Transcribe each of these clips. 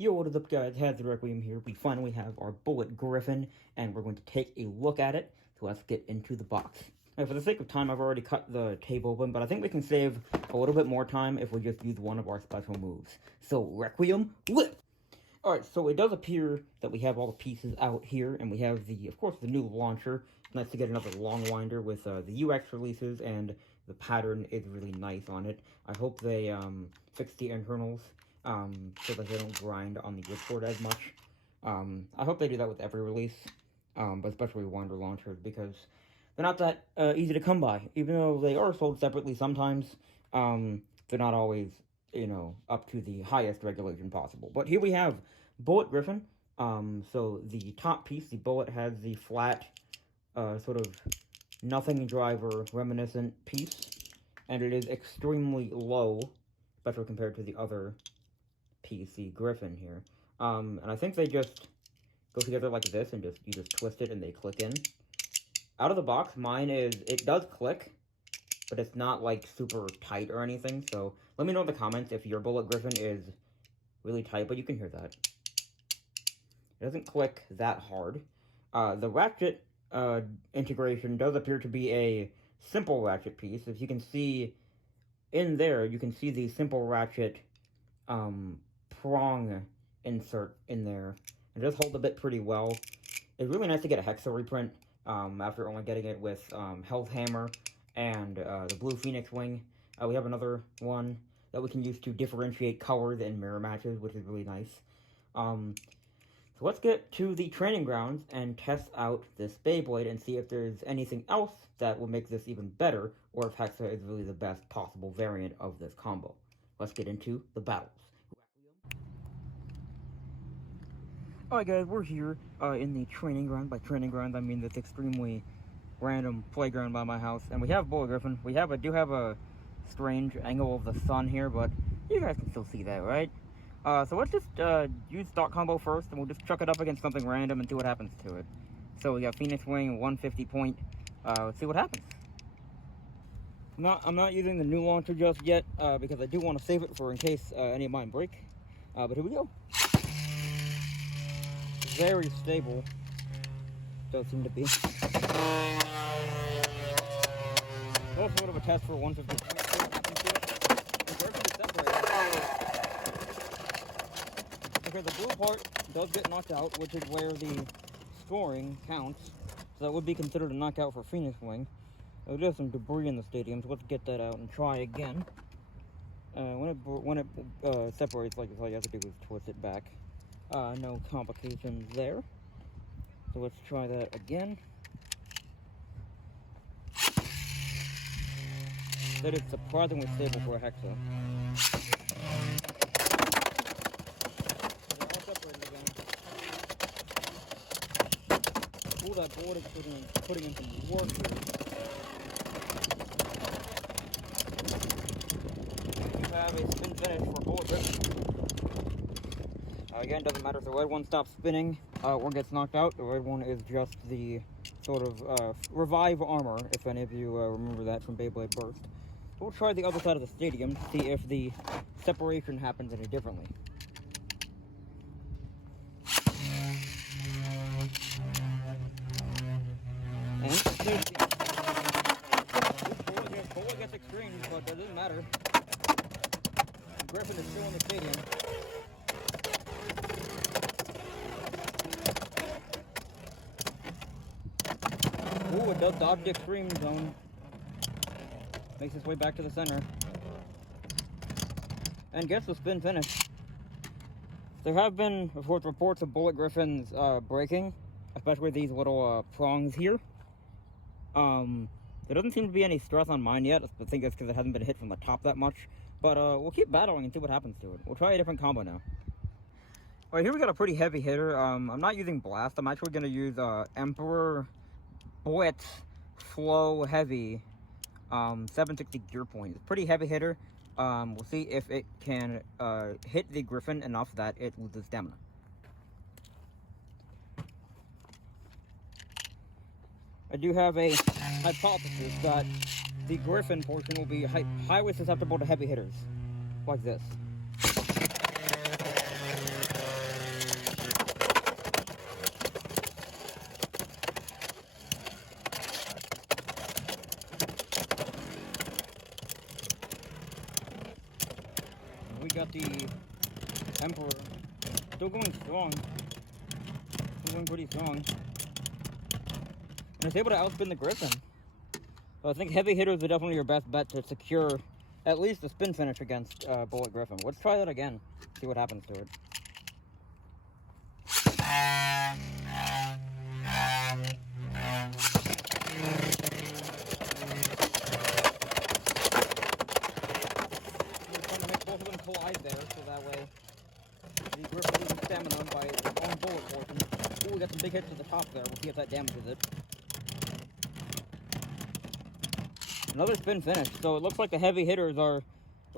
Yo, what is up guys, Has Requiem here. We finally have our Bullet Griffon, and we're going to take a look at it, so let's get into the box. Now, for the sake of time, I've already cut the tape open, but I think we can save a little bit more time if we just use one of our special moves. So, Requiem, lift! Alright, so it does appear that we have all the pieces out here, and we have, of course, the new launcher. It's nice to get another long winder with the UX releases, and the pattern is really nice on it. I hope they fix the internals, so that they don't grind on the woodboard as much. I hope they do that with every release, but especially winder launchers, because they're not that easy to come by. Even though they are sold separately sometimes, they're not always, up to the highest regulation possible. But here we have Bullet Griffon. So the top piece, the bullet, has the flat, sort of nothing driver reminiscent piece, and it is extremely low, especially compared to the other piece, the Griffon here. And I think they just go together like this, and you just twist it and they click in. Out of the box, it does click, but it's not like super tight or anything, so let me know in the comments if your Bullet Griffon is really tight, but you can hear that. It doesn't click that hard. The ratchet integration does appear to be a simple ratchet piece. If you can see in there, you can see the simple ratchet prong insert in there. It does hold the bit pretty well. It's really nice to get a hexa reprint after only getting it with Hell's Hammer and the Blue Phoenix Wing. We have another one that we can use to differentiate colors and mirror matches, which is really nice. So let's get to the training grounds and test out this Beyblade and see if there's anything else that will make this even better, or if Hexa is really the best possible variant of this combo. Let's get into the battles. Alright guys, we're here in the training ground. By training ground, I mean this extremely random playground by my house. And we have Bullet Griffon. I do have a strange angle of the sun here, but you guys can still see that, right? So let's just use stock combo first, and we'll just chuck it up against something random and see what happens to it. So we got Phoenix Wing, 150 point. Let's see what happens. I'm not using the new launcher just yet, because I do want to save it for in case any of mine break. But here we go. Very stable. Does seem to be. Also sort of a test for 150 points. Okay, the blue part does get knocked out, which is where the scoring counts. So that would be considered a knockout for Phoenix Wing. There's just some debris in the stadium, so let's get that out and try again. When it separates like this, all you have to do is twist it back. No complications there. So let's try that again. That is surprisingly stable for a Hexa. They're all separated again. Ooh, that board is putting in some work here. You have a spin finish for Bullet Griffon. Again, doesn't matter if the red one stops spinning or gets knocked out. The red one is just the sort of revive armor, if any of you remember that from Beyblade Burst. We'll try the other side of the stadium to see if the separation happens any differently. And there's the bullet gets extreme, but that doesn't matter. Griffon is still in the stadium. Ooh, it does dodge the extreme zone. Makes its way back to the center. And gets the spin finish. There have been, of course, reports of Bullet Griffons breaking, especially these little prongs here. There doesn't seem to be any stress on mine yet. I think that's because it hasn't been hit from the top that much. But we'll keep battling and see what happens to it. We'll try a different combo now. Alright, here we got a pretty heavy hitter. I'm not using Blast. I'm actually going to use Emperor Blitz Flow Heavy 760 gear point. It's a pretty heavy hitter. We'll see if it can hit the Griffon enough that it loses stamina. I do have a hypothesis that the Griffon portion will be highly susceptible to heavy hitters, like this. got the Emperor. Still going strong. Still going pretty strong. And it's able to outspin the Griffon. So I think heavy hitters are definitely your best bet to secure at least a spin finish against Bullet Griffon. Let's try that again. See what happens to it. Both of them collide there, so that way the Griffon loses stamina by its own bullet portion. Ooh, we got some big hits to the top there. We'll see if that damages it. Another spin finish. So it looks like the heavy hitters are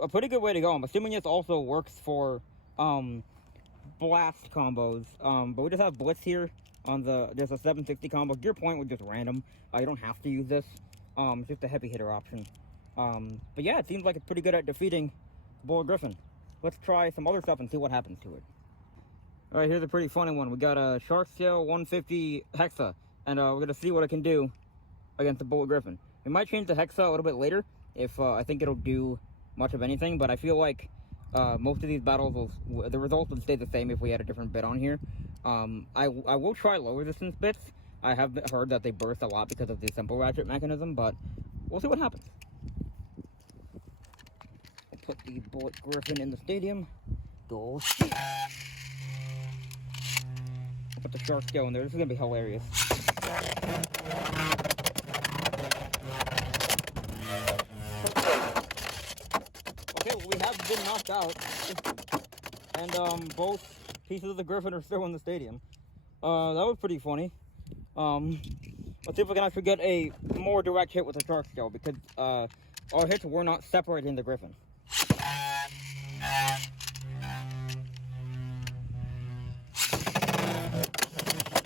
a pretty good way to go. I'm assuming this also works for blast combos. But we just have Blitz here on there's a 760 combo. Gear Point was just random. You don't have to use this. It's just a heavy hitter option. But yeah, it seems like it's pretty good at defeating Bullet Griffon. Let's try some other stuff and see what happens to it. Alright, here's a pretty funny one. We got a Shark Scale 150 Hexa, and we're going to see what it can do against the Bullet Griffon. We might change the Hexa a little bit later, if I think it'll do much of anything, but I feel like most of these battles, the results would stay the same if we had a different bit on here. I will try low resistance bits. I have heard that they burst a lot because of the simple ratchet mechanism, but we'll see what happens. Put the Bullet Griffon in the stadium. Go shoot! Put the Shark Scale in there. This is gonna be hilarious. Okay, well, we have been knocked out, and both pieces of the Griffon are still in the stadium. That was pretty funny. Let's see if we can actually get a more direct hit with the Shark Scale, because our hits were not separating the Griffon.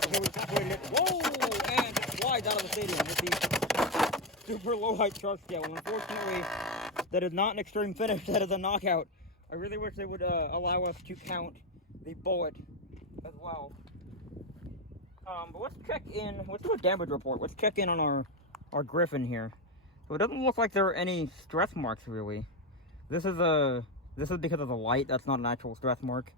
Okay, we separated it. Whoa! And it slides out of the stadium with the super low height Shark Scale. And unfortunately, that is not an extreme finish. That is a knockout. I really wish they would allow us to count the bullet as well. But let's check in. Let's do a damage report. Let's check in on our Griffon here. So it doesn't look like there are any stress marks really. This is because of the light. That's not an actual stress mark.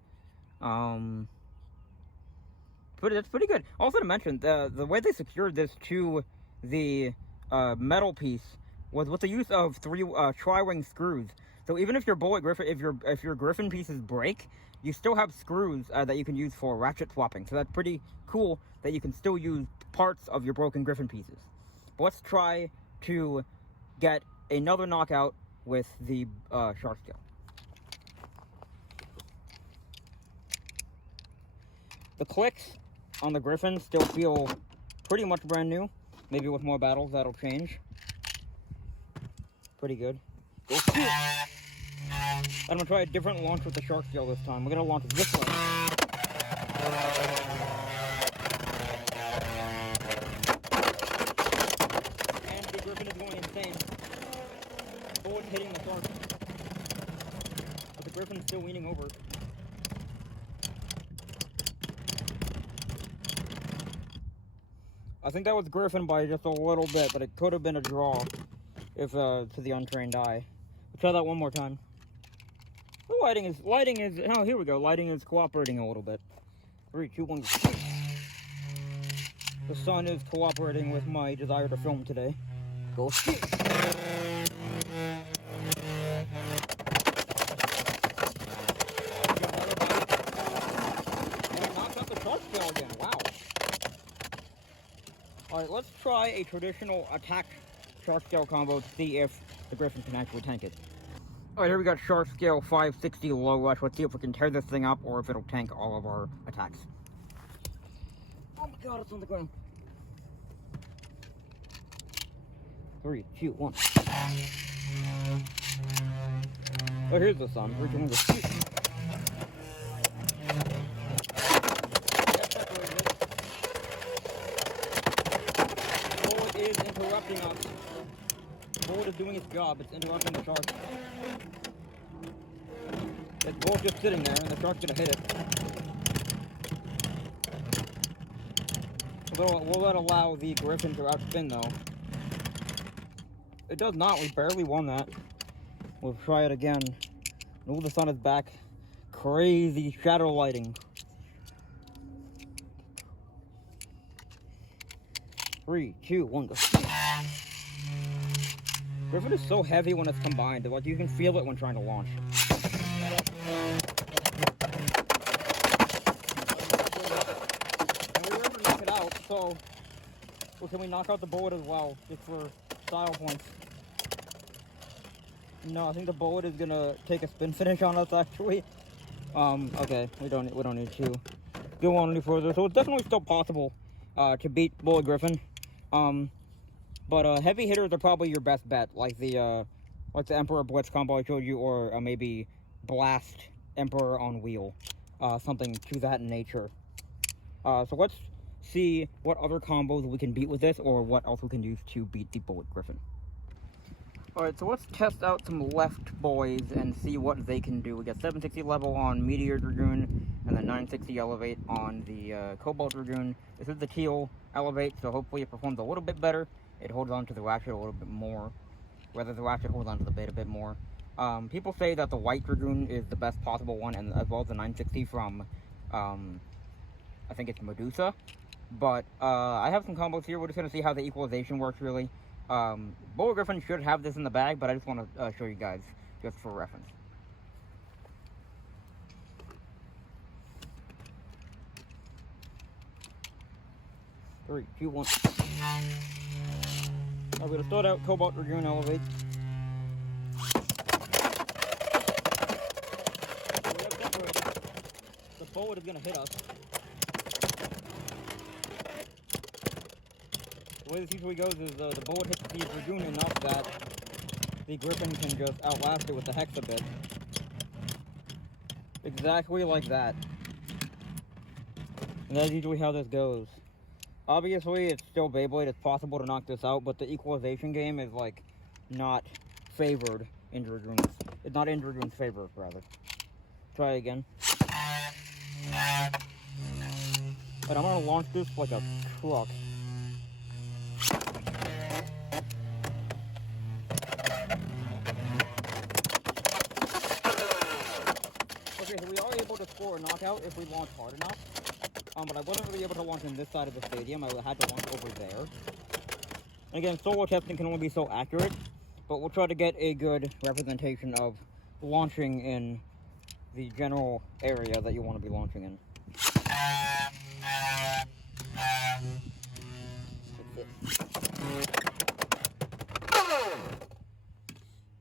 But it's pretty good. Also to mention, the way they secured this to the metal piece was with the use of 3 tri-wing screws. So even if your Bullet Griffon, if your Griffon pieces break, you still have screws that you can use for ratchet swapping. So that's pretty cool that you can still use parts of your broken Griffon pieces. But let's try to get another knockout with the Shark Scale. The clicks on the Griffon still feel pretty much brand new. Maybe with more battles that'll change. Pretty good. I'm gonna try a different launch with the Shark Scale this time. We're gonna launch it this way. And the Griffon is going insane. Bullet hitting the shark. But the Griffon's still leaning over. I think that was Griffon by just a little bit, but it could have been a draw if to the untrained eye. We'll try that one more time. The lighting is, oh, here we go. Lighting is cooperating a little bit. 3, 2, 1. The sun is cooperating with my desire to film today. Go shoot! Again. Wow. Alright, let's try a traditional attack Shark Scale combo to see if the Griffon can actually tank it. Alright, here we got Shark Scale 560 low rush. Let's see if we can tear this thing up or if it'll tank all of our attacks. Oh my god, it's on the ground. 3, 2, 1. Oh, here's the sun. We're doing this. Is interrupting us. Bullet is doing its job. It's interrupting the shark. The bullet's just sitting there, and the shark's gonna hit it. Will that allow the Griffon to outspin, though? It does not. We barely won that. We'll try it again No, the sun is back. Crazy shadow lighting. 3, 2, 1, go. Griffon is so heavy when it's combined. Like, you can feel it when trying to launch. And we were able to knock it out, so... Or can we knock out the bullet as well, just for style points? No, I think the bullet is gonna take a spin finish on us, actually. Okay, we don't need to go on any further. So it's definitely still possible to beat Bullet Griffon. But heavy hitters are probably your best bet, like the Emperor Blitz combo I showed you, or maybe Blast Emperor on wheel, something to that nature. So let's see what other combos we can beat with this, or what else we can use to beat the Bullet Griffon. Alright, so let's test out some left boys and see what they can do. We got 760 level on Meteor Dragoon, and then 960 elevate on the Cobalt Dragoon. This is the teal elevate, so hopefully it performs a little bit better. It holds on to the ratchet a little bit more, whether the ratchet holds on to the bait a bit more. People say that the white Dragoon is the best possible one, and as well as the 960 from, I think it's Medusa. But I have some combos here. We're just going to see how the equalization works, really. Bullet Griffon should have this in the bag, but I just want to show you guys, just for reference. Three, 2, 1. I'm going to start out Cobalt Dragoon elevate. The bullet is going to hit us. The way this usually goes is the bullet hits the Dragoon enough that the Griffon can just outlast it with the Hexabit. Exactly like that. And that's usually how this goes. Obviously, it's still Beyblade, it's possible to knock this out, but the equalization game is, like, not favored in Dragoon's. It's not in Dragoon's favor, rather. Try again. And I'm gonna launch this like a truck. Okay, so we are able to score a knockout if we launch hard enough. But I wasn't really able to launch on this side of the stadium. I had to launch over there. And again, solo testing can only be so accurate, but we'll try to get a good representation of launching in the general area that you want to be launching in.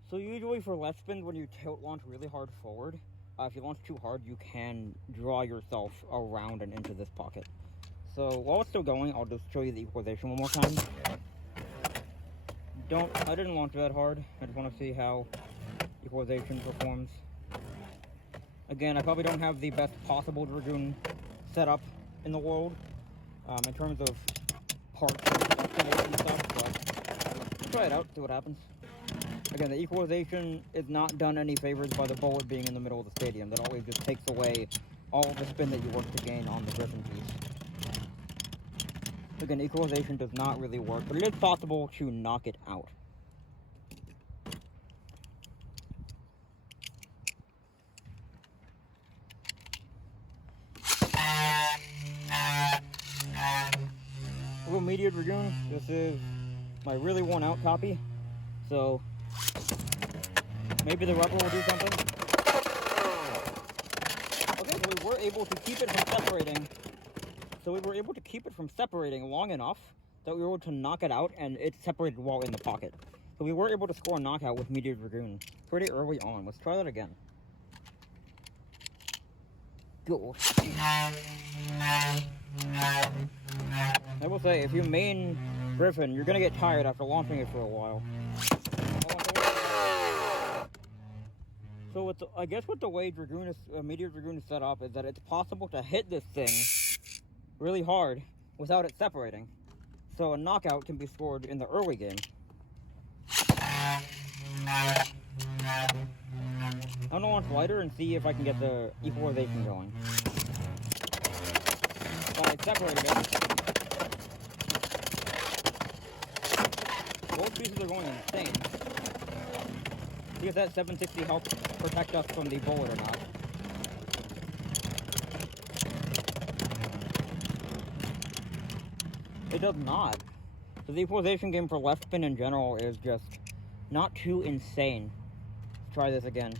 So usually for left spins, when you tilt launch really hard forward, if you launch too hard, you can draw yourself around and into this pocket. So while it's still going, I'll just show you the equalization one more time. I didn't launch that hard. I just want to see how equalization performs. Again, I probably don't have the best possible Dragoon setup in the world, in terms of parts and stuff, but we'll try it out, see what happens. Again, the equalization is not done any favors by the bullet being in the middle of the stadium. That always just takes away all of the spin that you work to gain on the Griffon piece. Again, equalization does not really work, but it is possible to knock it out. Little Meteor Dragoon. This is my really worn out copy, so maybe the rubber will do something. Okay, so we were able to keep it from separating. So we were able to keep it from separating long enough that we were able to knock it out, and it separated while in the pocket. So we were able to score a knockout with Meteor Dragoon pretty early on. Let's try that again. Go. I will say, if you main Griffon, you're gonna get tired after launching it for a while. So I guess what the way Meteor Dragoon is set up is that it's possible to hit this thing really hard without it separating. So a knockout can be scored in the early game. I'm gonna launch lighter and see if I can get the equalization going. Well, it's separated it. Both pieces are going insane. See if that 760 helps. protect us from the bullet or not. It does not. So the equalization game for left spin in general is just not too insane. Let's try this again.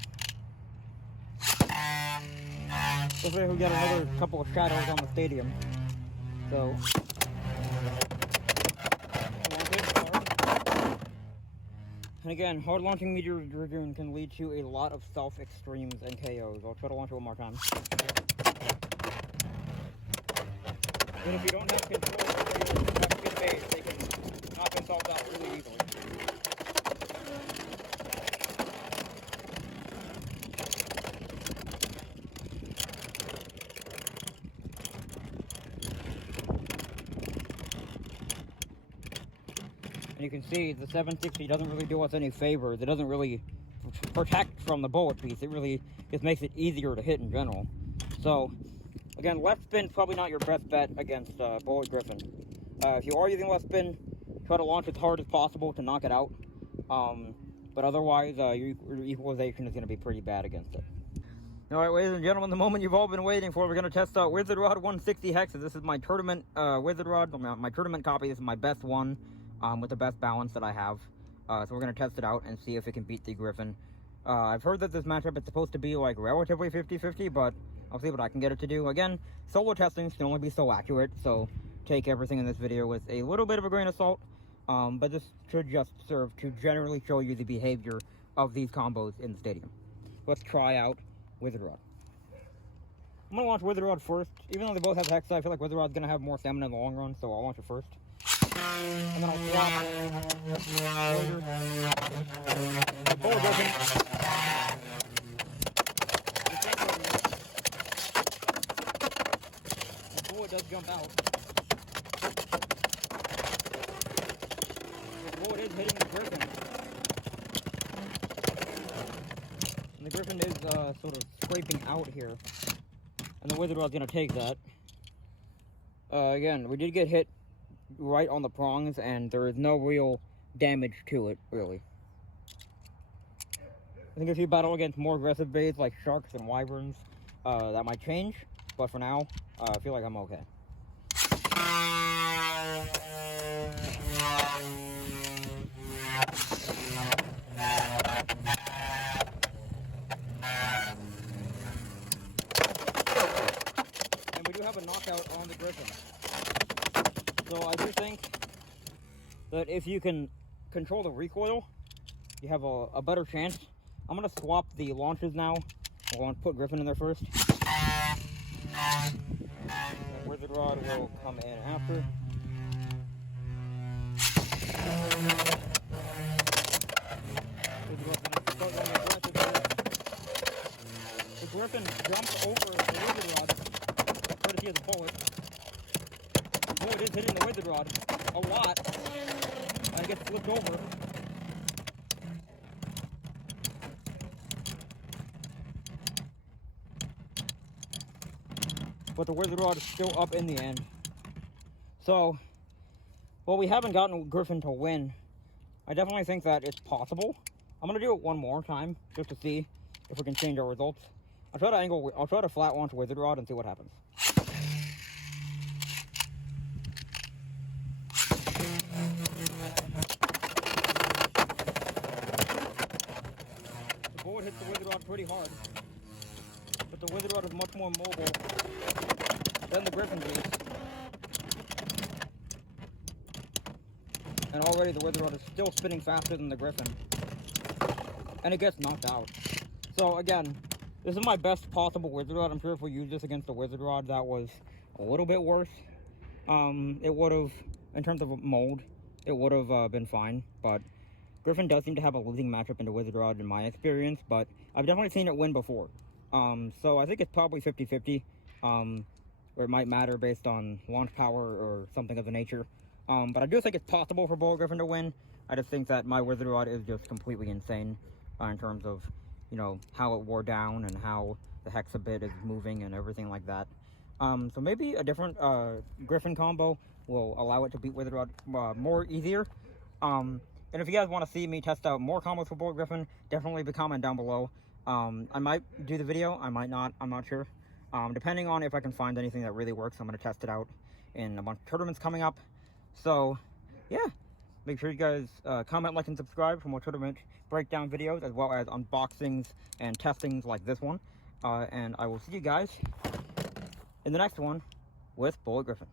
Looks like we got another couple of shadows on the stadium. So. And again, hard launching Meteor Dragoon can lead to a lot of self-extremes and KOs. I'll try to launch it one more time. And if you don't have control over your Mexican base, they can knock themselves out really easily. And you can see the 760 doesn't really do us any favors. It doesn't really protect from the bullet piece. It really just makes it easier to hit in general. So, again, left spin's probably not your best bet against Bullet Griffon. If you are using left spin, try to launch as hard as possible to knock it out. But otherwise, your equalization is going to be pretty bad against it. Alright, ladies and gentlemen, the moment you've all been waiting for, we're going to test out Wizard Rod 160 hexes. This is my tournament Wizard Rod, my tournament copy. This is my best one. With the best balance that I have. So we're going to test it out and see if it can beat the Griffon. I've heard that this matchup is supposed to be like relatively 50-50, but I'll see what I can get it to do. Again, solo testing can only be so accurate, so take everything in this video with a little bit of a grain of salt. But this should just serve to generally show you the behavior of these combos in the stadium. Let's try out Wizard Rod. I'm going to launch Wizard Rod first. Even though they both have Hex, I feel like Wizard Rod's going to have more stamina in the long run, so I'll launch it first. And then I'll swap later. The Bullet Griffon. The bullet does jump out. The bullet is hitting the Griffon. And the Griffon is sort of scraping out here. And the Wizard Rod's going to take that. Again, we did get hit right on the prongs, and there is no real damage to it, really. I think if you battle against more aggressive baits like sharks and wyverns, that might change, but for now, I feel like I'm okay. And we do have a knockout on the Griffon. So I do think that if you can control the recoil, you have a better chance. I'm going to swap the launches now. I want to put Griffon in there first. Wizard Rod will come in after. The Griffon jumps over the Wizard Rod, courtesy of the bullet. The bullet is hitting the Wizard Rod a lot, and it gets flipped over. But the Wizard Rod is still up in the end. So, while we haven't gotten Griffon to win, I definitely think that it's possible. I'm gonna do it one more time just to see if we can change our results. I'll try to flat launch Wizard Rod and see what happens. The bullet hits the Wizard Rod pretty hard, but the Wizard Rod is much more mobile than the Griffon is. And already the Wizard Rod is still spinning faster than the Griffon. And it gets knocked out. So again, this is my best possible Wizard Rod. I'm sure if we used this against the Wizard Rod that was a little bit worse, it would have, in terms of mold, it would have been fine. But Griffon does seem to have a losing matchup into Wizard Rod in my experience, but I've definitely seen it win before. So I think it's probably 50-50. Or it might matter based on launch power or something of the nature. But I do think it's possible for Bullet Griffon to win. I just think that my Wizard Rod is just completely insane in terms of, you know, how it wore down and how the Hexabit is moving and everything like that. So maybe a different Griffon combo will allow it to beat Wizard Rod more easier. And if you guys want to see me test out more combos for Bullet Griffon, definitely leave a comment down below. I might do the video, I might not, I'm not sure. Depending on if I can find anything that really works, I'm going to test it out in a bunch of tournaments coming up. So, yeah, make sure you guys comment, like, and subscribe for more tournament breakdown videos, as well as unboxings and testings like this one. And I will see you guys in the next one with Bullet Griffon.